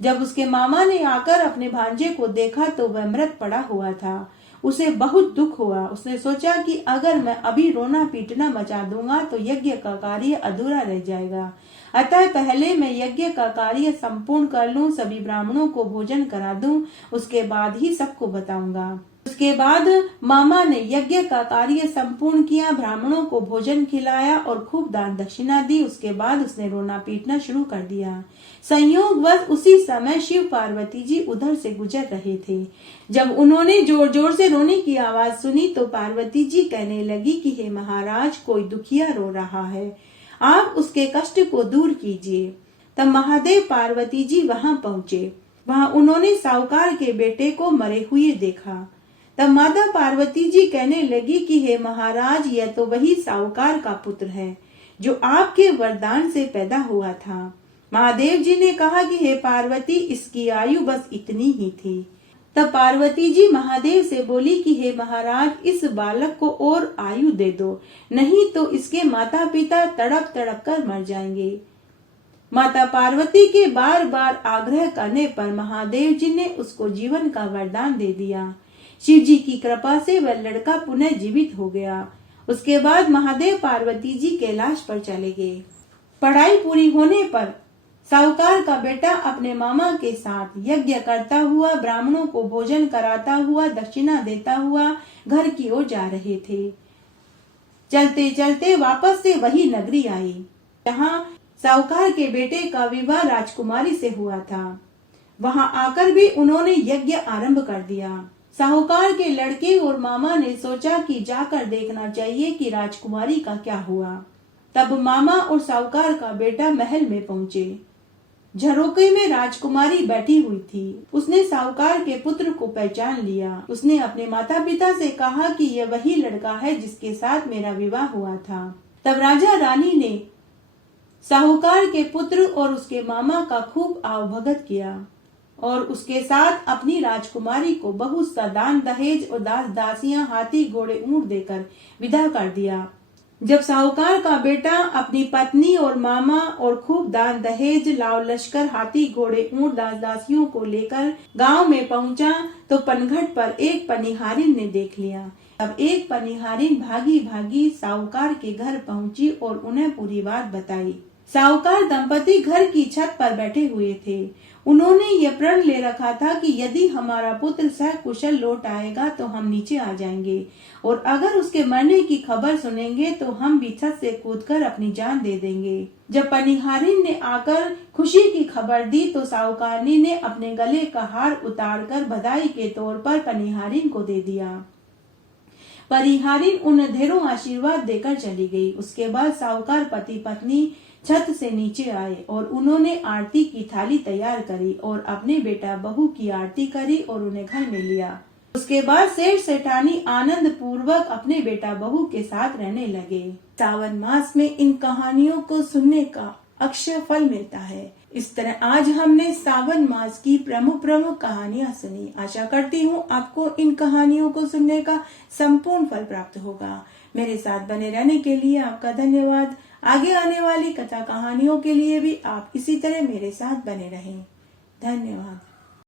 जब उसके मामा ने आकर अपने भांजे को देखा तो वह मृत पड़ा हुआ था। उसे बहुत दुख हुआ। उसने सोचा कि अगर मैं अभी रोना पीटना मचा दूंगा तो यज्ञ का कार्य अधूरा रह जाएगा, अतः पहले मैं यज्ञ का कार्य संपूर्ण कर लूं, सभी ब्राह्मणों को भोजन करा दूं, उसके बाद ही सबको बताऊंगा। उसके बाद मामा ने यज्ञ का कार्य संपूर्ण किया, ब्राह्मणों को भोजन खिलाया और खूब दान दक्षिणा दी। उसके बाद उसने रोना पीटना शुरू कर दिया। संयोगवश उसी समय शिव पार्वती जी उधर से गुजर रहे थे। जब उन्होंने जोर जोर से रोने की आवाज सुनी तो पार्वती जी कहने लगी कि हे महाराज, कोई दुखिया रो रहा है, आप उसके कष्ट को दूर कीजिए। तब महादेव पार्वती जी वहां पहुंचे। वहां उन्होंने साहूकार के बेटे को मरे हुए देखा। तब माता पार्वती जी कहने लगी कि हे महाराज, यह तो वही साहूकार का पुत्र है जो आपके वरदान से पैदा हुआ था। महादेव जी ने कहा कि हे पार्वती, इसकी आयु बस इतनी ही थी। तब पार्वती जी महादेव से बोली कि हे महाराज, इस बालक को और आयु दे दो, नहीं तो इसके माता पिता तड़प तड़प कर मर जाएंगे। माता पार्वती के बार बार आग्रह करने पर महादेव जी ने उसको जीवन का वरदान दे दिया। शिव जी की कृपा से वह लड़का पुनः जीवित हो गया। उसके बाद महादेव पार्वती जी कैलाश पर चले गए। पढ़ाई पूरी होने पर साहूकार का बेटा अपने मामा के साथ यज्ञ करता हुआ, ब्राह्मणों को भोजन कराता हुआ, दक्षिणा देता हुआ घर की ओर जा रहे थे। चलते चलते वापस से वही नगरी आई जहाँ साहूकार के बेटे का विवाह राजकुमारी से हुआ था। वहां आकर भी उन्होंने यज्ञ आरंभ कर दिया। साहूकार के लड़के और मामा ने सोचा कि जाकर देखना चाहिए कि राजकुमारी का क्या हुआ। तब मामा और साहूकार का बेटा महल में पहुंचे। झरोके में राजकुमारी बैठी हुई थी। उसने साहूकार के पुत्र को पहचान लिया। उसने अपने माता पिता से कहा कि यह वही लड़का है जिसके साथ मेरा विवाह हुआ था। तब राजा रानी ने साहूकार के पुत्र और उसके मामा का खूब आवभगत किया और उसके साथ अपनी राजकुमारी को बहुत सा दान दहेज और दास दासियां, हाथी घोड़े ऊंट देकर विदा कर दिया। जब साहूकार का बेटा अपनी पत्नी और मामा और खूब दान दहेज, लाव लश्कर, हाथी घोड़े ऊंट दास दासियों को लेकर गांव में पहुंचा तो पनघट पर एक पनिहारिन ने देख लिया। अब एक पनिहारिन भागी भागी साहूकार के घर पहुंची और उन्हें पूरी बात बताई। साहूकार दंपति घर की छत पर बैठे हुए थे। उन्होंने यह प्रण ले रखा था कि यदि हमारा पुत्र सकुशल लौट आएगा तो हम नीचे आ जाएंगे और अगर उसके मरने की खबर सुनेंगे तो हम भी छत से कूदकर अपनी जान दे देंगे। जब पनिहारिन ने आकर खुशी की खबर दी तो साहूकारनी ने अपने गले का हार उतारकर बधाई के तौर पर पनिहारिन को दे दिया। पनिहारिन उन ढेरों आशीर्वाद देकर चली गई। उसके बाद साहूकार पति पत्नी छत से नीचे आए और उन्होंने आरती की थाली तैयार करी और अपने बेटा बहू की आरती करी और उन्हें घर में लिया। उसके बाद सेठ सेठानी आनंद पूर्वक अपने बेटा बहू के साथ रहने लगे। सावन मास में इन कहानियों को सुनने का अक्षय फल मिलता है। इस तरह आज हमने सावन मास की प्रमुख कहानियां सुनी। आशा करती हूँ आपको इन कहानियों को सुनने का संपूर्ण फल प्राप्त होगा। मेरे साथ बने रहने के लिए आपका धन्यवाद। आगे आने वाली कथा कहानियों के लिए भी आप इसी तरह मेरे साथ बने रहें। धन्यवाद।